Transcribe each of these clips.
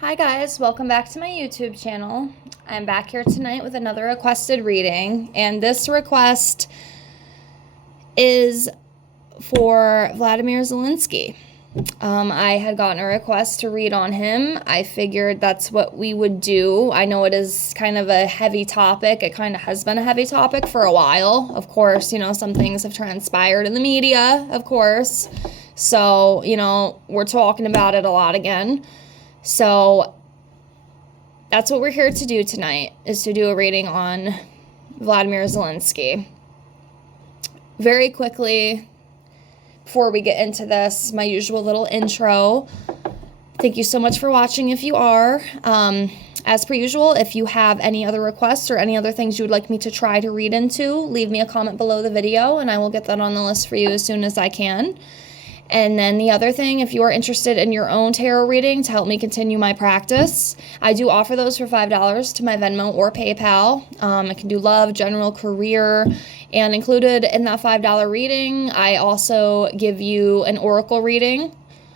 Hi guys, welcome back to my YouTube channel. I'm back here tonight with another requested reading, and this request is for Vladimir Zelinsky. I had gotten a request to read on him. I figured that's what we would do. I know it is kind of a heavy topic. It kind of has been a heavy topic for a while. Of course, some things have transpired in the media, of course. So, we're talking about it a lot again. So that's what we're here to do tonight, is to do a reading on Vladimir Zelinsky. Very quickly, before we get into this, my usual little intro. Thank you so much for watching if you are. As per usual, if you have any other requests or any other things you would like me to try to read into, leave me a comment below the video and I will get that on the list for you as soon as I can. And then the other thing, if you are interested in your own tarot reading to help me continue my practice, I do offer those for $5 to my Venmo or PayPal. I can do love, general, career, and included in that $5 reading, I also give you an oracle reading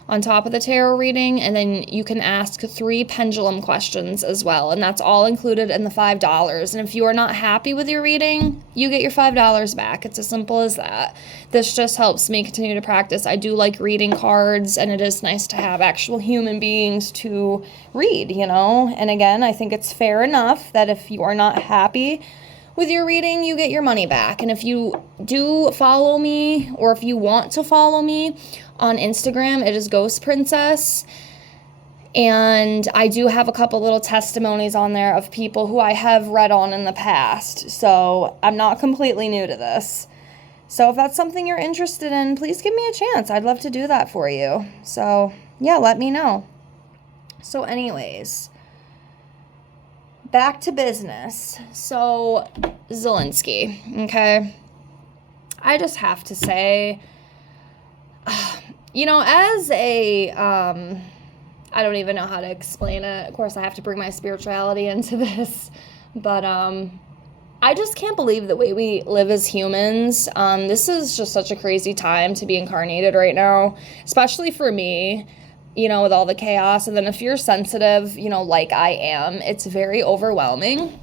on top of the tarot reading, and then you can ask 3 pendulum questions as well, and that's all included in the $5. And if you are not happy with your reading, you get your $5 back. It's as simple as that. This just helps me continue to practice. I do like reading cards, and it is nice to have actual human beings to read, And again, I think it's fair enough that if you are not happy with your reading, you get your money back. And if you do follow me, or if you want to follow me on Instagram, it is Ghost Princess. And I do have a couple little testimonies on there of people who I have read on in the past. So I'm not completely new to this. So if that's something you're interested in, please give me a chance. I'd love to do that for you. So yeah, let me know. So anyways, back to business. So, Zelinsky, okay? I just have to say, as a, I don't even know how to explain it. Of course, I have to bring my spirituality into this, but I just can't believe the way we live as humans. This is just such a crazy time to be incarnated right now, especially for me. With all the chaos. And then if you're sensitive, like I am, it's very overwhelming.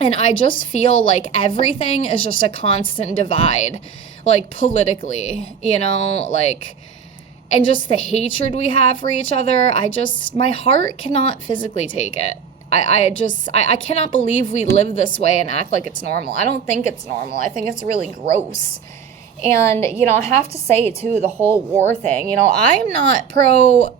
And I just feel like everything is just a constant divide, like politically, and just the hatred we have for each other. My heart cannot physically take it. I cannot believe we live this way and act like it's normal. I don't think it's normal. I think it's really gross. And, I have to say, too, the whole war thing, I'm not pro-Russia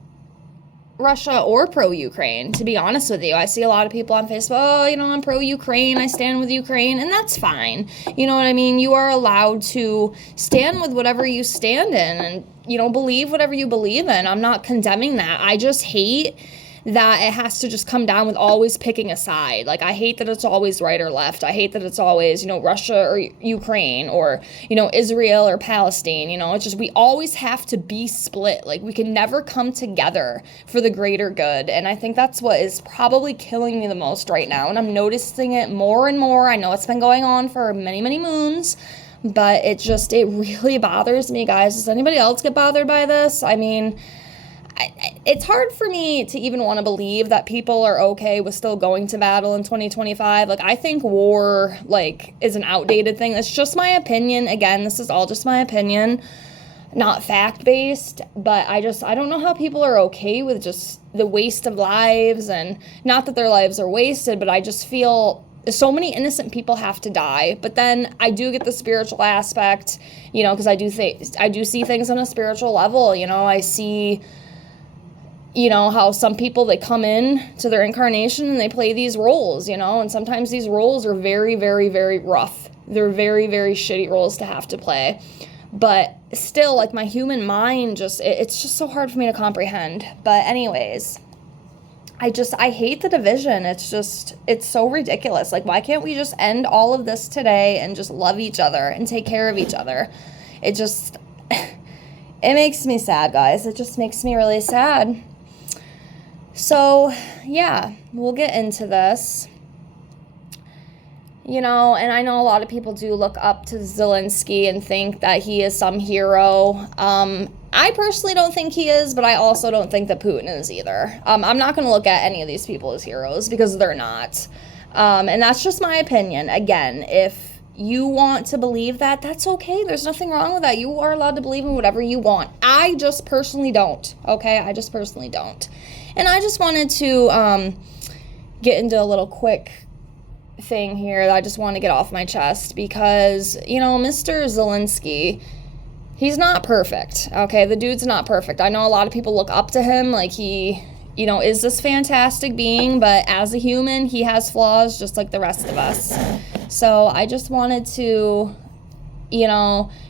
or pro-Ukraine, to be honest with you. I see a lot of people on Facebook, I'm pro-Ukraine, I stand with Ukraine, and that's fine. You know what I mean? You are allowed to stand with whatever you stand in and, believe whatever you believe in. I'm not condemning that. I just hate that it has to just come down with always picking a side. Like, I hate that it's always right or left. I hate that it's always, Russia or Ukraine or, Israel or Palestine. It's just, we always have to be split. Like, we can never come together for the greater good. And I think that's what is probably killing me the most right now. And I'm noticing it more and more. I know it's been going on for many, many moons, but it really bothers me, guys. Does anybody else get bothered by this? I mean, it's hard for me to even want to believe that people are okay with still going to battle in 2025. Like, I think war, is an outdated thing. It's just my opinion. Again, this is all just my opinion, not fact-based. But I don't know how people are okay with just the waste of lives. And not that their lives are wasted, but I just feel so many innocent people have to die. But then I do get the spiritual aspect, because I do see things on a spiritual level. I see how some people, they come in to their incarnation and they play these roles, and sometimes these roles are very, very, very rough. They're very, very shitty roles to have to play. But still, my human mind it's just so hard for me to comprehend. But anyways, I hate the division. It's so ridiculous. Why can't we just end all of this today and just love each other and take care of each other? It makes me sad, guys. It just makes me really sad. So, yeah, we'll get into this. And I know a lot of people do look up to Zelinsky and think that he is some hero. I personally don't think he is, but I also don't think that Putin is either. I'm not going to look at any of these people as heroes because they're not. And that's just my opinion. Again, if you want to believe that, that's okay. There's nothing wrong with that. You are allowed to believe in whatever you want. I just personally don't. Okay? I just personally don't. And I just wanted to get into a little quick thing here that I just want to get off my chest because, Mr. Zelinsky, he's not perfect, okay? The dude's not perfect. I know a lot of people look up to him like he, is this fantastic being, but as a human, he has flaws just like the rest of us. So I just wanted to,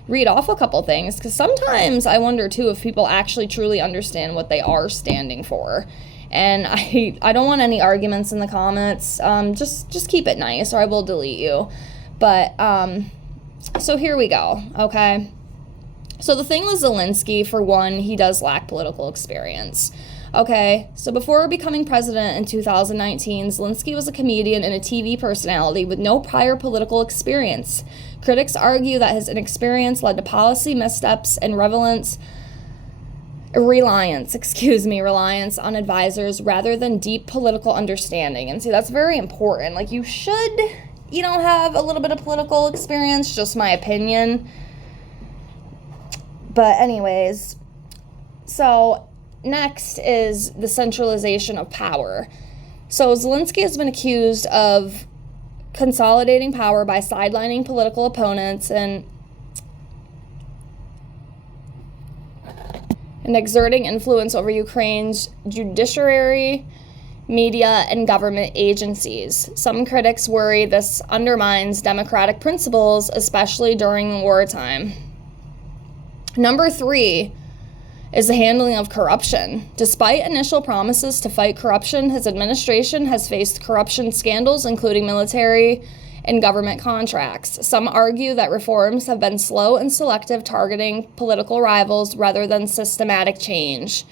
read off a couple things because sometimes I wonder, too, if people actually truly understand what they are standing for. And I don't want any arguments in the comments. Just keep it nice or I will delete you. But, so here we go, okay? So the thing with Zelinsky, for one, he does lack political experience. Okay, so before becoming president in 2019, Zelinsky was a comedian and a TV personality with no prior political experience. Critics argue that his inexperience led to policy missteps and reliance on advisors rather than deep political understanding. And see, that's very important. Like, you should, have a little bit of political experience, just my opinion. But anyways, so next is the centralization of power. So Zelinsky has been accused of consolidating power by sidelining political opponents and exerting influence over Ukraine's judiciary, media, and government agencies. Some critics worry this undermines democratic principles, especially during wartime. Number 3 is the handling of corruption. Despite initial promises to fight corruption, his administration has faced corruption scandals, including military and government contracts. Some argue that reforms have been slow and selective, targeting political rivals rather than systematic change.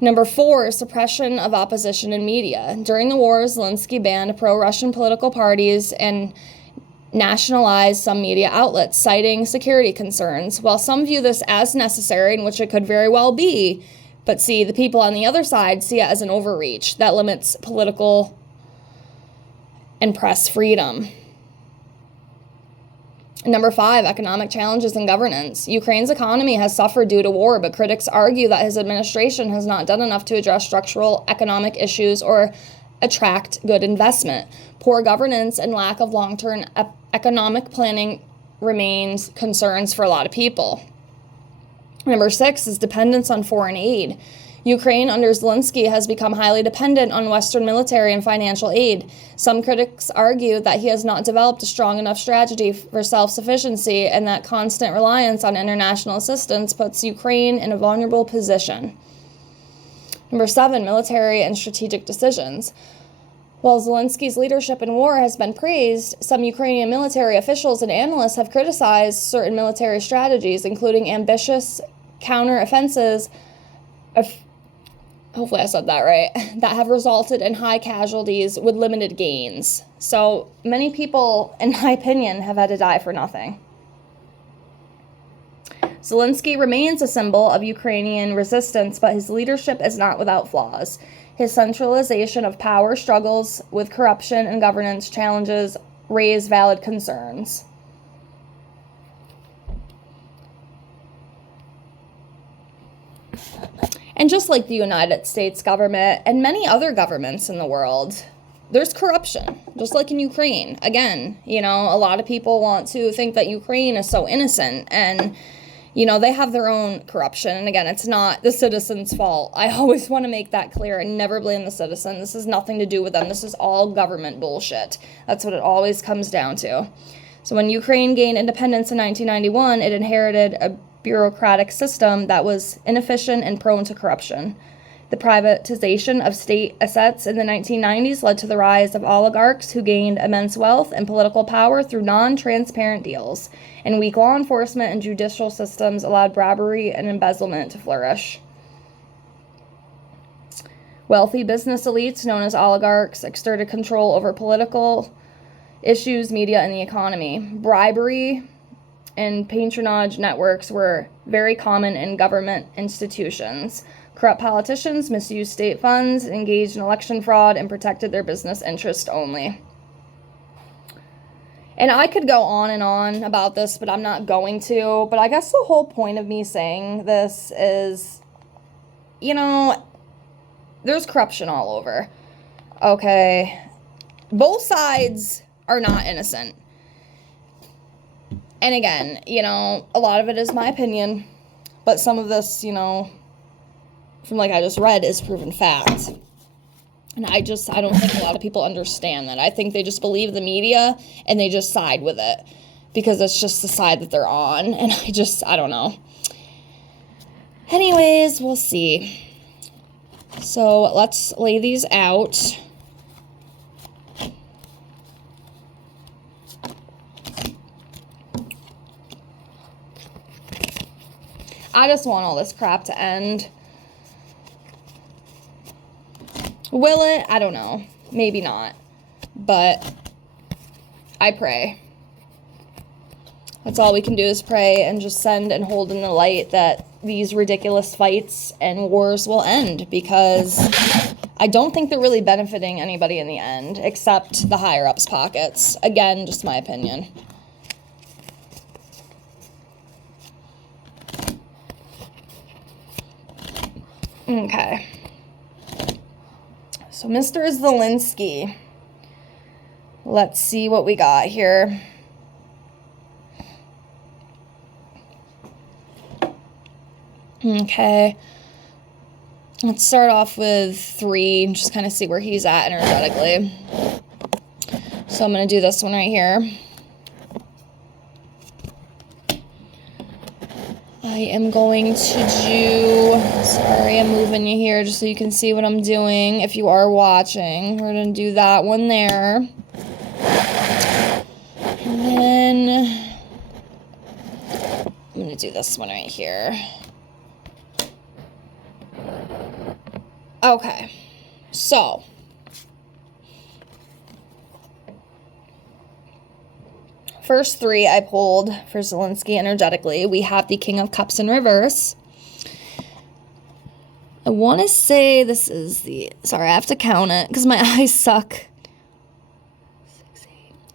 Number 4, suppression of opposition in media. During the war, Zelinsky banned pro-Russian political parties and nationalized some media outlets, citing security concerns. While some view this as necessary, in which it could very well be, but see, the people on the other side see it as an overreach that limits political and press freedom. Number 5, economic challenges and governance. Ukraine's economy has suffered due to war, but critics argue that his administration has not done enough to address structural economic issues or attract good investment. Poor governance and lack of long-term economic planning remains concerns for a lot of people. Number 6 is dependence on foreign aid. Ukraine under Zelinsky has become highly dependent on Western military and financial aid. Some critics argue that he has not developed a strong enough strategy for self-sufficiency and that constant reliance on international assistance puts Ukraine in a vulnerable position. Number 7, military and strategic decisions. While Zelinsky's leadership in war has been praised, some Ukrainian military officials and analysts have criticized certain military strategies, including ambitious counteroffensives, hopefully I said that right, that have resulted in high casualties with limited gains. So many people, in my opinion, have had to die for nothing. Zelinsky remains a symbol of Ukrainian resistance, but his leadership is not without flaws. His centralization of power, struggles with corruption, and governance challenges raise valid concerns. And just like the United States government and many other governments in the world, there's corruption, just like in Ukraine. Again, a lot of people want to think that Ukraine is so innocent and, they have their own corruption. And again, it's not the citizens' fault. I always want to make that clear. I never blame the citizen. This has nothing to do with them. This is all government bullshit. That's what it always comes down to. So when Ukraine gained independence in 1991, it inherited a bureaucratic system that was inefficient and prone to corruption. The privatization of state assets in the 1990s led to the rise of oligarchs who gained immense wealth and political power through non-transparent deals, and weak law enforcement and judicial systems allowed bribery and embezzlement to flourish. Wealthy business elites, known as oligarchs, exerted control over political issues, media, and the economy. Bribery and patronage networks were very common in government institutions. Corrupt politicians misused state funds, engaged in election fraud, and protected their business interest only. And I could go on and on about this, but I'm not going to. But I guess the whole point of me saying this is, you know, there's corruption all over. Okay. Both sides are not innocent. And again, you know, a lot of it is my opinion. But some of this, you know, from like I just read, is proven fact. And I don't think a lot of people understand that. I think they just believe the media and they just side with it because it's just the side that they're on. And I don't know. Anyways, we'll see. So let's lay these out. I just want all this crap to end. Will it? I don't know. Maybe not. But I pray. That's all we can do is pray and just send and hold in the light that these ridiculous fights and wars will end, because I don't think they're really benefiting anybody in the end, except the higher-ups' pockets. Again, just my opinion. Okay. So, Mr. Zelinsky, let's see what we got here. Okay. Let's start off with 3 and just kind of see where he's at energetically. So, I'm going to do this one right here. I am going to do, sorry, I'm moving you here just so you can see what I'm doing if you are watching. We're going to do that one there. And then I'm going to do this one right here. Okay, so first 3 I pulled for Zelinsky energetically. We have the King of Cups in reverse. I want to say this is the... Sorry, I have to count it because my eyes suck. 6,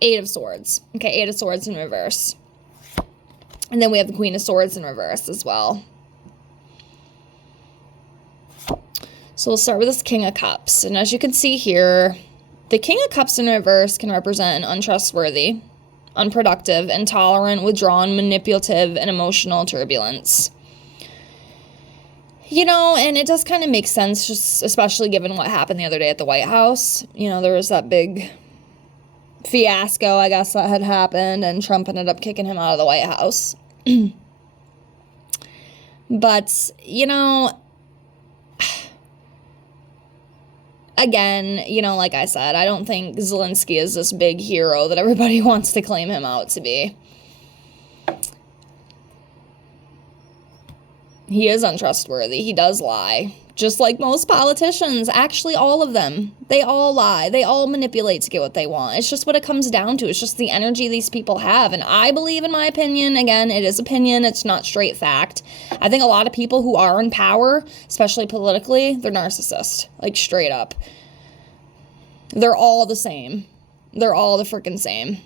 8 of Swords. Okay, 8 of Swords in reverse. And then we have the Queen of Swords in reverse as well. So we'll start with this King of Cups. And as you can see here, the King of Cups in reverse can represent an untrustworthy, unproductive, intolerant, withdrawn, manipulative, and emotional turbulence. You know, and it does kind of make sense, just especially given what happened the other day at the White House. You know, there was that big fiasco, I guess, that had happened, and Trump ended up kicking him out of the White House. But, you know, again, you know, like I said, I don't think Zelinsky is this big hero that everybody wants to claim him out to be. He is untrustworthy. He does lie. Just like most politicians. Actually, all of them. They all lie. They all manipulate to get what they want. It's just what it comes down to. It's just the energy these people have. And I believe, in my opinion, again, it is opinion. It's not straight fact. I think a lot of people who are in power, especially politically, they're narcissists. Like, straight up. They're all the same. They're all the freaking same.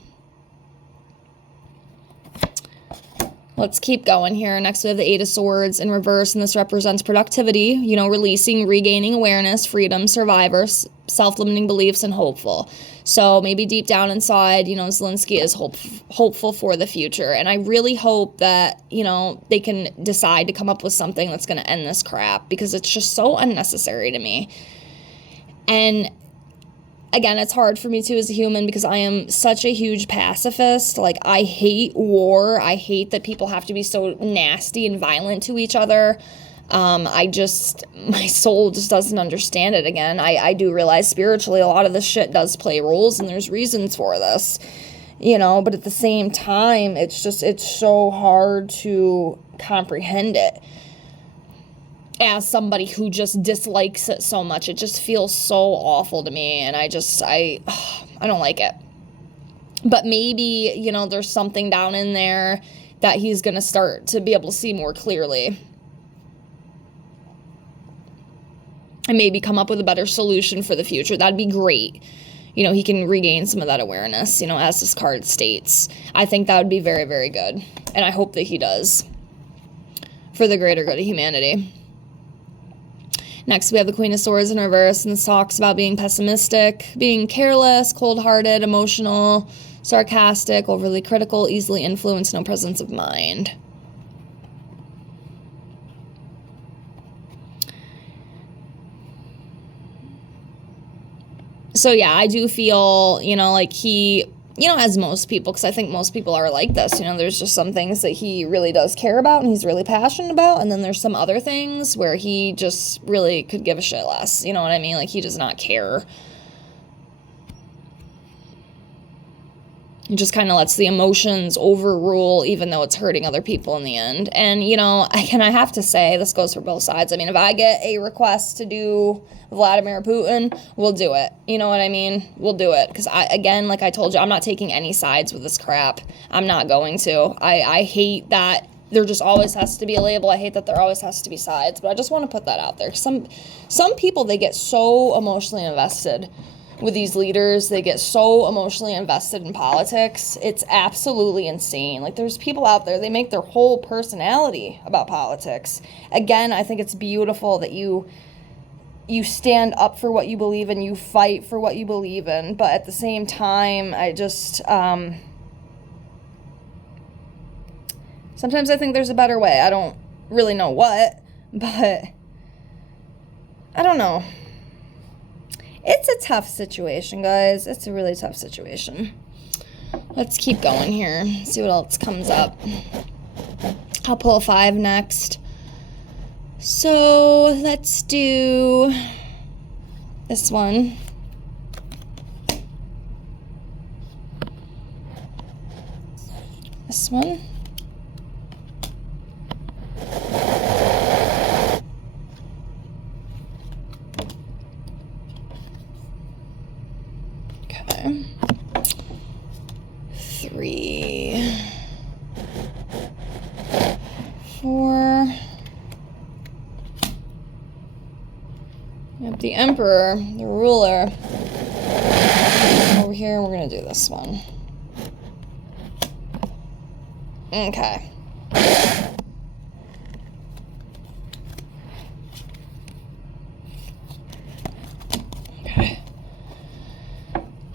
Let's keep going here. Next, we have the 8 of Swords in reverse, and this represents productivity, you know, releasing, regaining awareness, freedom, survivors, self-limiting beliefs, and hopeful. So maybe deep down inside, you know, Zelinsky is hopeful for the future. And I really hope that, you know, they can decide to come up with something that's going to end this crap, because it's just so unnecessary to me. And again, it's hard for me too as a human because I am such a huge pacifist. Like, I hate war. I hate that people have to be so nasty and violent to each other. My soul just doesn't understand it. Again, I do realize spiritually a lot of this shit does play roles, and there's reasons for this, you know, but at the same time, it's so hard to comprehend it. As somebody who just dislikes it so much, it just feels so awful to me, and I don't like it. But maybe, you know, there's something down in there that he's going to start to be able to see more clearly. And maybe come up with a better solution for the future. That'd be great. You know, he can regain some of that awareness, you know, as this card states. I think that would be very, very good. And I hope that he does, for the greater good of humanity. Next, we have the Queen of Swords in reverse, and this talks about being pessimistic, being careless, cold-hearted, emotional, sarcastic, overly critical, easily influenced, no presence of mind. So, yeah, I do feel, you know, like he, you know, as most people, because I think most people are like this, you know, there's just some things that he really does care about and he's really passionate about, and then there's some other things where he just really could give a shit less, you know what I mean? Like, he does not care. He just kind of lets the emotions overrule, even though it's hurting other people in the end. And, you know, I have to say, this goes for both sides. I mean, if I get a request to do Vladimir Putin, we'll do it. You know what I mean? We'll do it. Because, again, like I told you, I'm not taking any sides with this crap. I'm not going to. I hate that there just always has to be a label. I hate that there always has to be sides. But I just want to put that out there. Some people, they get so emotionally invested with these leaders. They get so emotionally invested in politics. It's absolutely insane. Like, there's people out there, they make their whole personality about politics. Again, I think it's beautiful that you stand up for what you believe in, you fight for what you believe in, but at the same time, I just, sometimes I think there's a better way. I don't really know what, but I don't know. It's a tough situation, guys. It's a really tough situation. Let's keep going here. See what else comes up. I'll pull a 5 next. So let's do this one. This one. Okay. 3, 4. We have the Emperor, the ruler. Over here, we're going to do this one. Okay.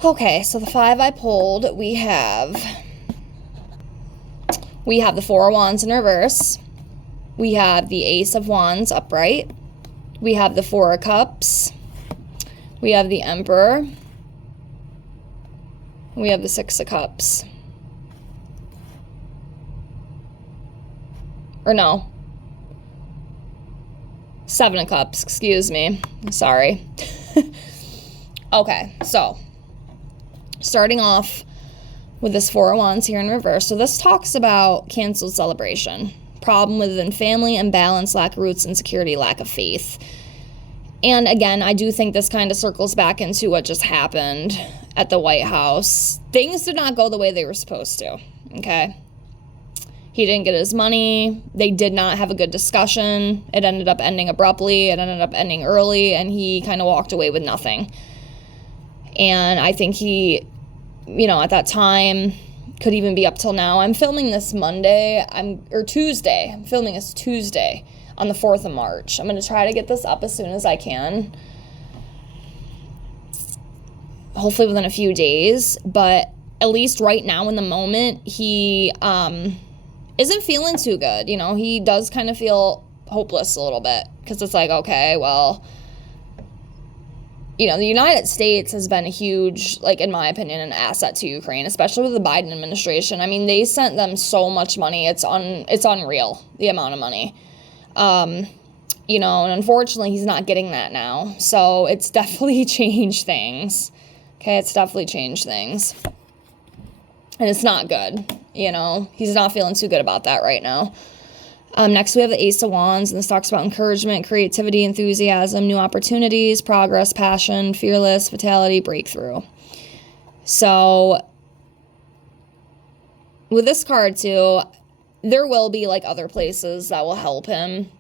Okay, so the 5 I pulled, we have the 4 of Wands in reverse. We have the Ace of Wands upright. We have the 4 of Cups. We have the Emperor. We have the 6 of Cups. Or no. 7 of Cups, excuse me. Sorry. Okay, so starting off with this 4 of Wands here in reverse. So this talks about canceled celebration, problem within family, imbalance, lack of roots, insecurity, lack of faith. And again, I do think this kind of circles back into what just happened at the White House. Things did not go the way they were supposed to, okay? He didn't get his money. They did not have a good discussion. It ended up ending abruptly. It ended up ending early, and he kind of walked away with nothing. And I think he, you know, at that time, could even be up till now. I'm filming this Tuesday. I'm filming this Tuesday on the 4th of March. I'm going to try to get this up as soon as I can. Hopefully within a few days. But at least right now in the moment, he isn't feeling too good. You know, he does kind of feel hopeless a little bit. Because it's like, okay, well, you know, the United States has been a huge, like, in my opinion, an asset to Ukraine, especially with the Biden administration. I mean, they sent them so much money. It's unreal, the amount of money. You know, and unfortunately, he's not getting that now. So it's definitely changed things. Okay, it's definitely changed things. And it's not good, you know. He's not feeling too good about that right now. Next, we have the Ace of Wands, and this talks about encouragement, creativity, enthusiasm, new opportunities, progress, passion, fearless, vitality, breakthrough. So with this card too, there will be like other places that will help him.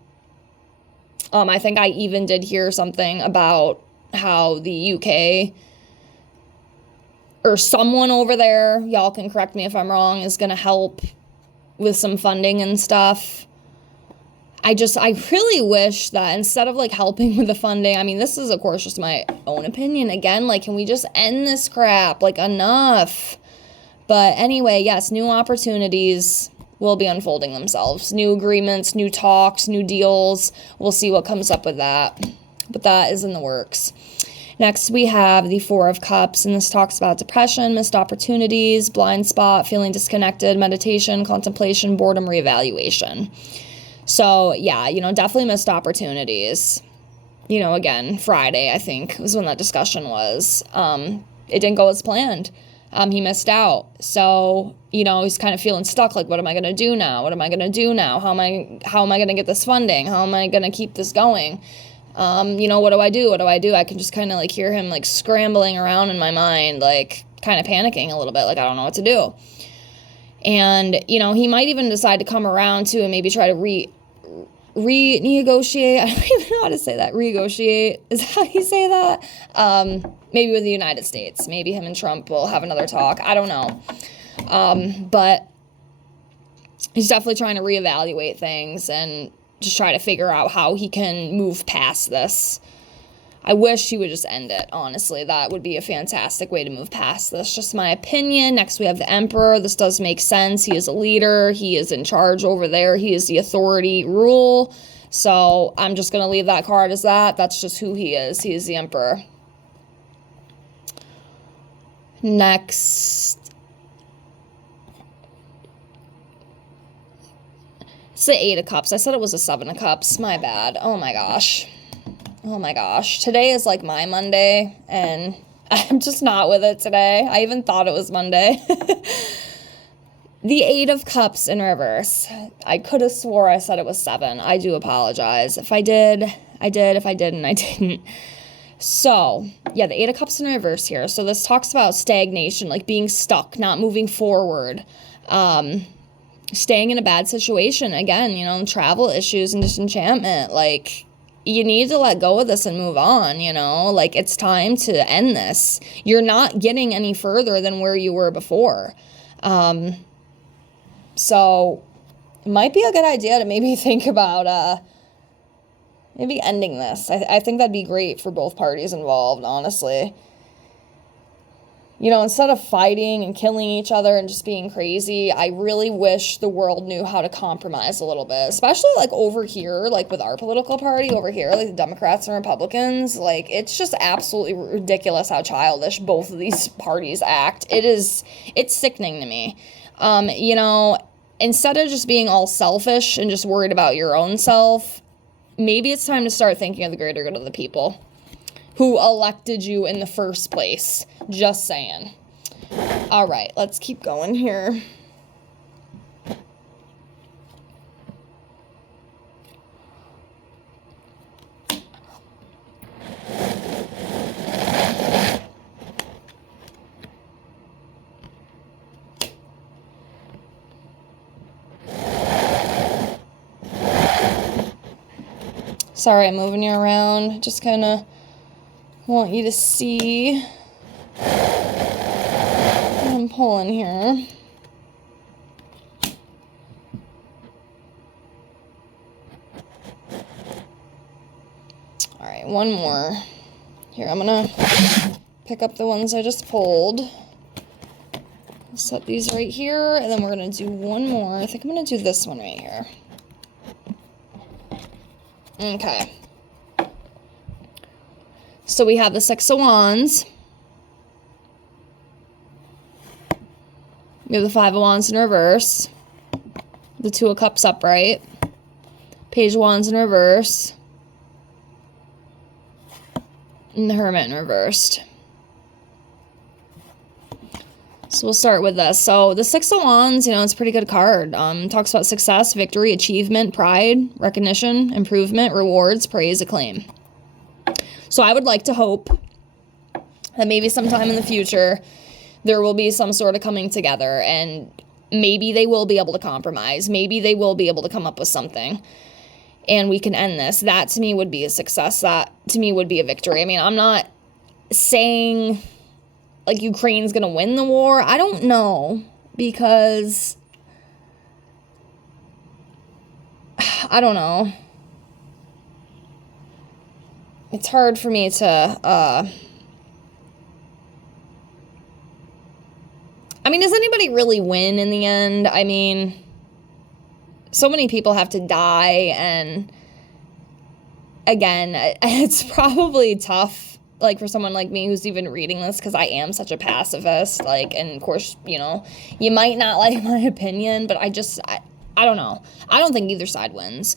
I think I even did hear something about how the UK or someone over there, y'all can correct me if I'm wrong, is going to help with some funding and stuff. I really wish that instead of like helping with the funding, I mean, this is of course just my own opinion again, like, can we just end this crap? Like, enough. But anyway, yes, new opportunities will be unfolding themselves. New agreements, new talks, new deals. We'll see what comes up with that. But that is in the works. Next, we have the Four of Cups, and this talks about depression, missed opportunities, blind spot, feeling disconnected, meditation, contemplation, boredom, reevaluation. So, yeah, definitely missed opportunities. Again, Friday, I think, was when that discussion was. It didn't go as planned. He missed out. So, he's kind of feeling stuck. Like, what am I going to do now? What am I going to do now? How am I going to get this funding? How am I going to keep this going? What do I do? What do I do? I can just kind of like hear him like scrambling around in my mind, like kind of panicking a little bit. Like, I don't know what to do. And, he might even decide to come around to and maybe try to renegotiate. I don't even know how to say that. Renegotiate is how you say that. Maybe with the United States. Maybe him and Trump will have another talk. I don't know. But he's definitely trying to reevaluate things and just try to figure out how he can move past this. I wish he would just end it, honestly. That would be a fantastic way to move past this. Just my opinion. Next, we have the Emperor. This does make sense. He is a leader. He is in charge over there. He is the authority rule. So I'm just going to leave that card as that. That's just who he is. He is the Emperor. Next, it's the Eight of Cups. I said it was a Seven of Cups. My bad. Oh my gosh. Today is like my Monday, and I'm just not with it today. I even thought it was Monday. The Eight of Cups in reverse. I could have swore I said it was 7. I do apologize. If I did, I did. If I didn't, I didn't. So, yeah, the Eight of Cups in reverse here. So this talks about stagnation, like being stuck, not moving forward. Staying in a bad situation, again, travel issues and disenchantment, like, you need to let go of this and move on, like, it's time to end this. You're not getting any further than where you were before. So it might be a good idea to maybe think about, maybe ending this. I think that'd be great for both parties involved, honestly. Instead of fighting and killing each other and just being crazy, I really wish the world knew how to compromise a little bit, especially like over here, like with our political party over here, like the Democrats and Republicans. Like, it's just absolutely ridiculous how childish both of these parties act. It's sickening to me. Instead of just being all selfish and just worried about your own self, maybe it's time to start thinking of the greater good of the people who elected you in the first place. Just saying. All right, let's keep going here. Sorry, I'm moving you around. Just kind of want you to see what I'm pulling here. All right, one more. Here, I'm gonna pick up the ones I just pulled. Set these right here, and then we're gonna do one more. I think I'm gonna do this one right here. Okay. So we have the Six of Wands. We have the Five of Wands in reverse. The Two of Cups upright. Page of Wands in reverse. And the Hermit in reversed. So we'll start with this. So the Six of Wands, it's a pretty good card. Talks about success, victory, achievement, pride, recognition, improvement, rewards, praise, acclaim. So I would like to hope that maybe sometime in the future there will be some sort of coming together. And maybe they will be able to compromise. Maybe they will be able to come up with something and we can end this. That to me would be a success. That to me would be a victory. I mean, I'm not saying like Ukraine's going to win the war. I don't know, because I don't know. It's hard for me to, I mean, does anybody really win in the end? I mean, so many people have to die, and again, it's probably tough, like, for someone like me who's even reading this, because I am such a pacifist, like, and of course, you know, you might not like my opinion, but I don't know. I don't think either side wins.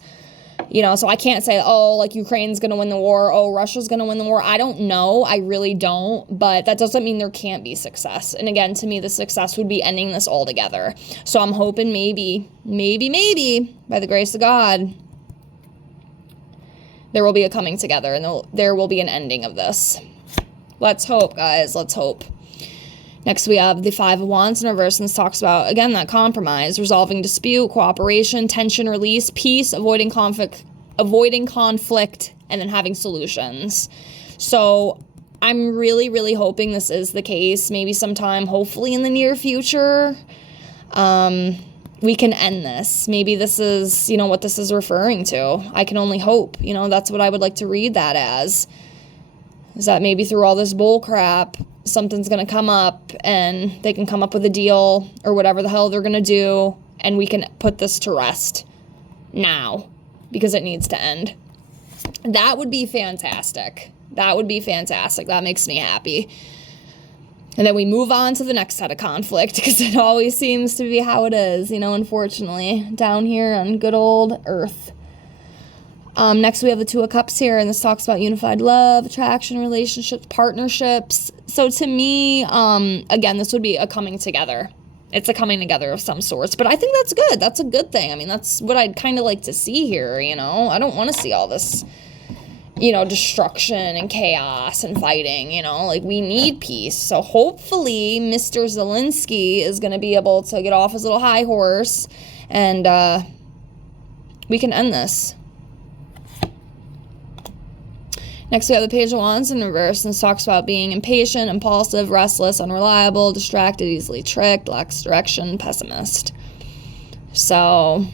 You know, so I can't say, oh, like, Ukraine's going to win the war. Oh, Russia's going to win the war. I don't know. I really don't. But that doesn't mean there can't be success. And again, to me, the success would be ending this all together. So I'm hoping maybe, by the grace of God, there will be a coming together and there will be an ending of this. Let's hope, guys. Let's hope. Next, we have the Five of Wands in reverse, and this talks about, again, that compromise, resolving dispute, cooperation, tension release, peace, avoiding conflict, and then having solutions. So I'm really, really hoping this is the case. Maybe sometime, hopefully in the near future, we can end this. Maybe this is, you know, what this is referring to. I can only hope. You know, that's what I would like to read that as. Is that maybe through all this bull crap, something's going to come up and they can come up with a deal or whatever the hell they're going to do, and we can put this to rest now because it needs to end. That would be fantastic. That would be fantastic. That makes me happy. And then we move on to the next set of conflict, because it always seems to be how it is, you know, unfortunately, down here on good old Earth. Next, we have the Two of Cups here, and this talks about unified love, attraction, relationships, partnerships. So to me, again, this would be a coming together. It's a coming together of some sorts, but I think that's good. That's a good thing. I mean, that's what I'd kind of like to see here, you know. I don't want to see all this, you know, destruction and chaos and fighting, you know. Like, we need peace. So hopefully Mr. Zelinsky is going to be able to get off his little high horse and we can end this. Next, we have the Page of Wands in reverse, and this talks about being impatient, impulsive, restless, unreliable, distracted, easily tricked, lacks direction, pessimist. So,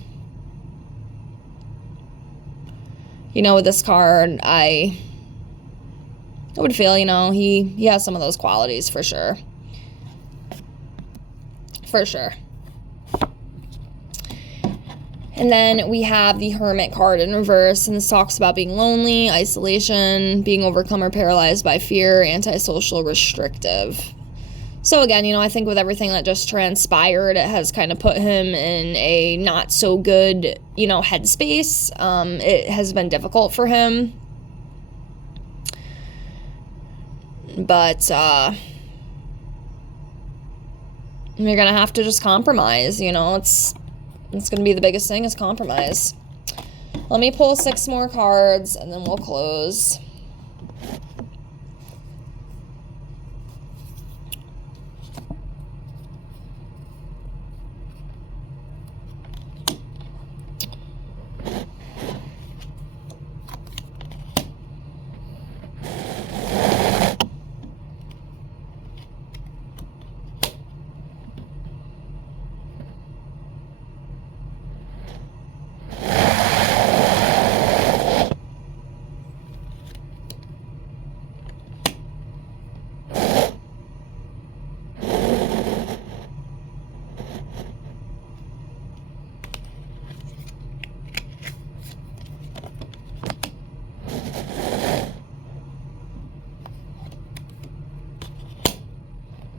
you know, with this card, I would feel, you know, he has some of those qualities for sure. For sure. And then we have the Hermit card in reverse, and this talks about being lonely, isolation, being overcome or paralyzed by fear, antisocial, restrictive. So again, you know, I think with everything that just transpired, it has kind of put him in a not so good, you know, headspace. It has been difficult for him. But you're going to have to just compromise, you know, it's going to be the biggest thing is compromise. Let me pull 6 more cards and then we'll close.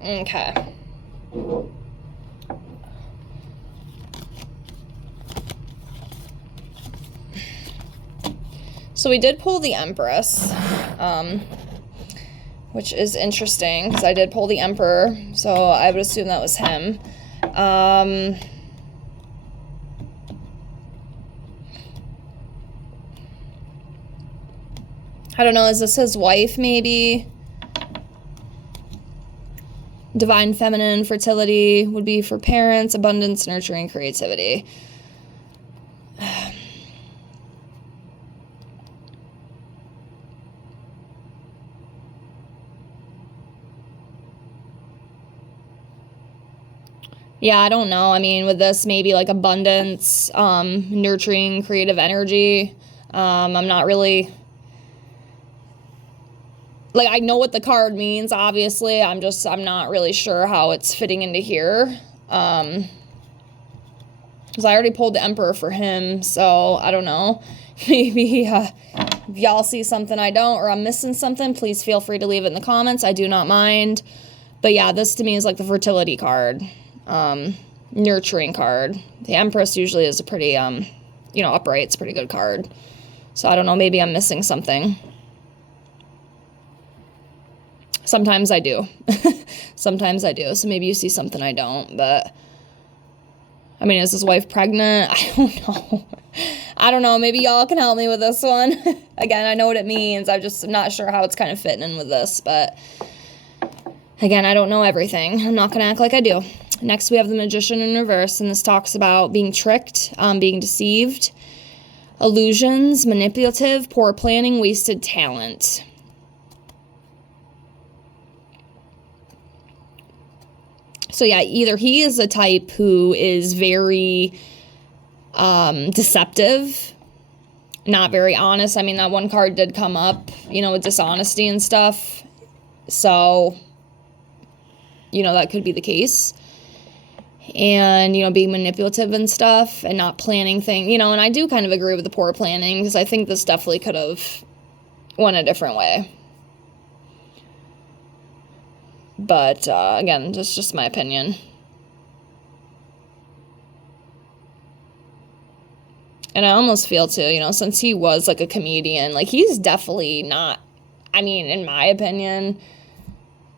Okay. So we did pull the Empress, which is interesting because I did pull the Emperor, so I would assume that was him. I don't know, is this his wife maybe? Divine feminine fertility would be for parents, abundance, nurturing, creativity. Yeah, I don't know. I mean, with this, maybe like abundance, nurturing, creative energy. I'm not really, like, I know what the card means, obviously. I'm not really sure how it's fitting into here. Because I already pulled the Emperor for him, so I don't know. Maybe if y'all see something I don't, or I'm missing something, please feel free to leave it in the comments. I do not mind. But yeah, this to me is like the fertility card. Nurturing card. The Empress usually is a pretty, upright. It's a pretty good card. So I don't know, maybe I'm missing something. Sometimes I do. Sometimes I do. So maybe you see something I don't, but I mean, is his wife pregnant? I don't know. I don't know. Maybe y'all can help me with this one. Again, I know what it means. I'm just not sure how it's kind of fitting in with this, but again, I don't know everything. I'm not going to act like I do. Next, we have the Magician in reverse, and this talks about being tricked, being deceived, illusions, manipulative, poor planning, wasted talent. So yeah, either he is a type who is very deceptive, not very honest. I mean, that one card did come up, with dishonesty and stuff. So, that could be the case. And, being manipulative and stuff and not planning things, and I do kind of agree with the poor planning because I think this definitely could have went a different way. But, again, that's just my opinion. And I almost feel, too, since he was, like, a comedian, like, he's definitely not, I mean, in my opinion,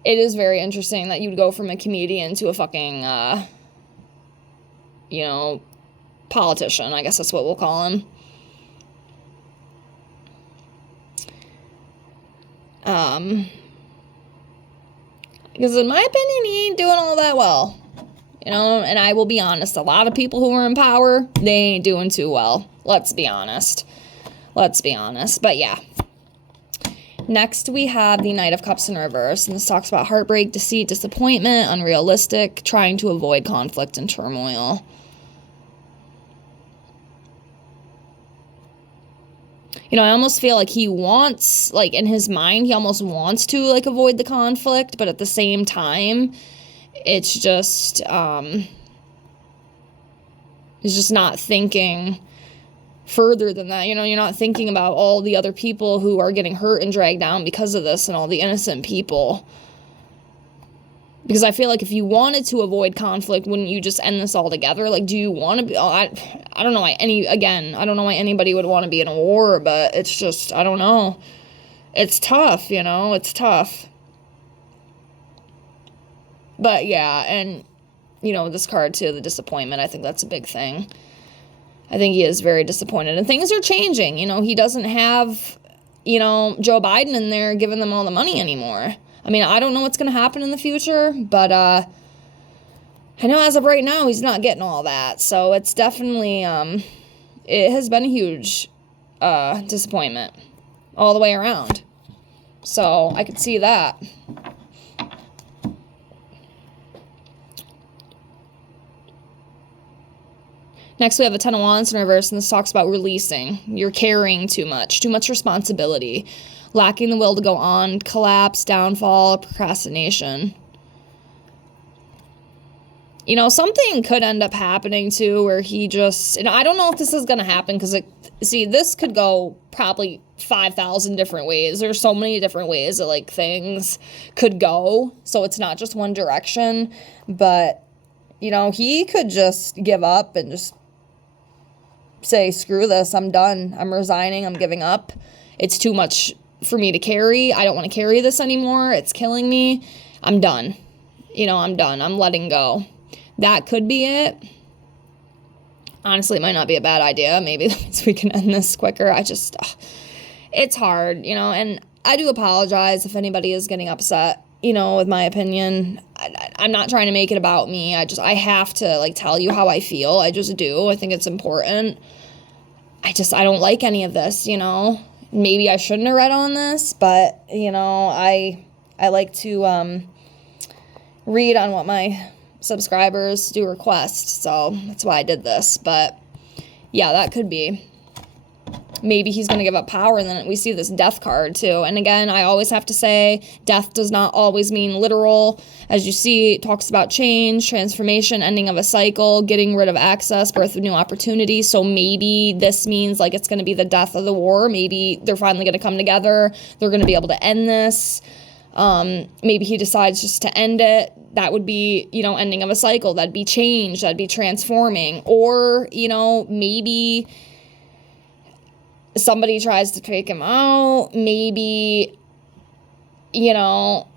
it is very interesting that you'd go from a comedian to a fucking, politician. I guess that's what we'll call him. Because in my opinion, he ain't doing all that well. And I will be honest, a lot of people who are in power, they ain't doing too well. Let's be honest. But yeah. Next, we have the Knight of Cups in reverse, and this talks about heartbreak, deceit, disappointment, unrealistic, trying to avoid conflict and turmoil. I almost feel like he wants, like, in his mind, he almost wants to, like, avoid the conflict, but at the same time, it's just, he's just not thinking further than that. You're not thinking about all the other people who are getting hurt and dragged down because of this and all the innocent people. Because I feel like if you wanted to avoid conflict, wouldn't you just end this all together? Like, do you want to be, I don't know why I don't know why anybody would want to be in a war, but it's just, I don't know. It's tough, it's tough. But yeah, and, this card too, the disappointment, I think that's a big thing. I think he is very disappointed, and things are changing. He doesn't have, Joe Biden in there giving them all the money anymore. I mean, I don't know what's going to happen in the future, but I know as of right now, he's not getting all that. So it's definitely, it has been a huge disappointment all the way around. So I could see that. Next, we have a Ten of Wands in reverse, and this talks about releasing. You're carrying too much responsibility. Lacking the will to go on, collapse, downfall, procrastination. Something could end up happening too where he just, and I don't know if this is going to happen because this could go probably 5,000 different ways. There's so many different ways that like things could go. So it's not just one direction, but he could just give up and just say, screw this. I'm done. I'm resigning. I'm giving up. It's too much for me to carry. I don't want to carry this anymore. It's killing me. I'm done. I'm done. I'm letting go. That could be it. Honestly, it might not be a bad idea. Maybe that means we can end this quicker. It's hard, and I do apologize if anybody is getting upset, with my opinion. I'm not trying to make it about me. I have to, like, tell you how I feel. I just do. I think it's important. I don't like any of this, you know. Maybe I shouldn't have read on this, but, you know, I like to read on what my subscribers do request, so that's why I did this. But yeah, that could be. Maybe he's going to give up power, and then we see this death card too. And again, I always have to say, death does not always mean literal. As you see, it talks about change, transformation, ending of a cycle, getting rid of access, birth of new opportunities. So maybe this means, like, it's going to be the death of the war. Maybe they're finally going to come together. They're going to be able to end this. Maybe he decides just to end it. That would be, you know, ending of a cycle. That'd be change. That'd be transforming. Or, you know, maybe somebody tries to take him out. Maybe, you know,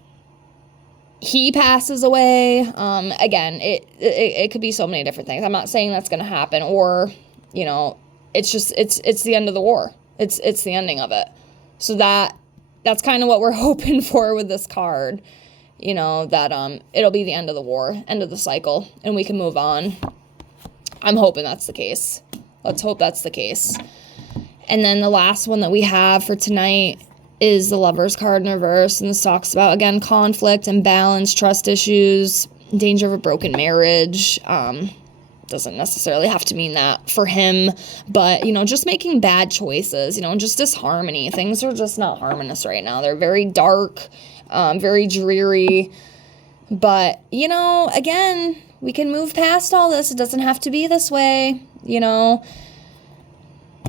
he passes away. Again, it could be so many different things. I'm not saying that's going to happen. Or, you know, it's just, it's the end of the war. It's the ending of it. So that's kind of what we're hoping for with this card. You know, that it'll be the end of the war, end of the cycle, and we can move on. I'm hoping that's the case. Let's hope that's the case. And then the last one that we have for tonight is the Lover's card in reverse. And this talks about, again, conflict, imbalance, trust issues, danger of a broken marriage. Doesn't necessarily have to mean that for him. But, you know, just making bad choices, you know, just disharmony. Things are just not harmonious right now. They're very dark, very dreary. But, you know, again, we can move past all this. It doesn't have to be this way, you know.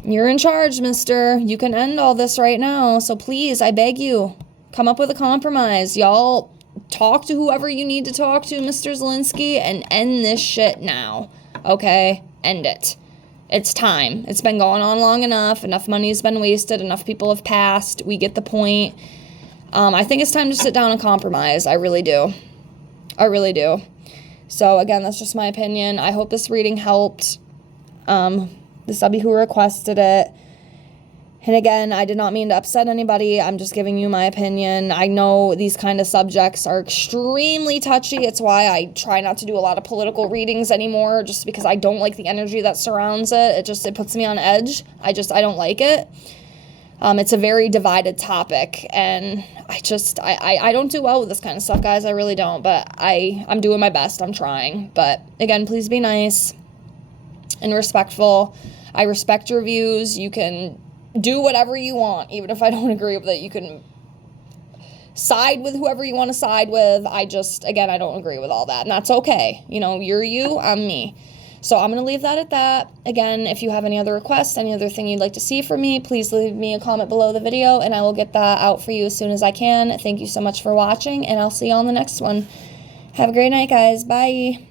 You're in charge, mister. You can end all this right now. So please, I beg you, come up with a compromise. Y'all talk to whoever you need to talk to, Mr. Zelinsky, and end this shit now. Okay? End it. It's time. It's been going on long enough. Enough money has been wasted. Enough people have passed. We get the point. I think it's time to sit down and compromise. I really do. I really do. So, again, that's just my opinion. I hope this reading helped. The subby who requested it. And again, I did not mean to upset anybody. I'm just giving you my opinion. I know these kind of subjects are extremely touchy. It's why I try not to do a lot of political readings anymore, just because I don't like the energy that surrounds it. It puts me on edge. I don't like it. It's a very divided topic, and I don't do well with this kind of stuff, guys. I really don't, but I'm doing my best. I'm trying. But again, please be nice and respectful. I respect your views. You can do whatever you want, even if I don't agree with it. You can side with whoever you want to side with. I don't agree with all that, and that's okay. You know, you're you, I'm me. So I'm going to leave that at that. Again, if you have any other requests, any other thing you'd like to see from me, please leave me a comment below the video, and I will get that out for you as soon as I can. Thank you so much for watching, and I'll see you on the next one. Have a great night, guys. Bye.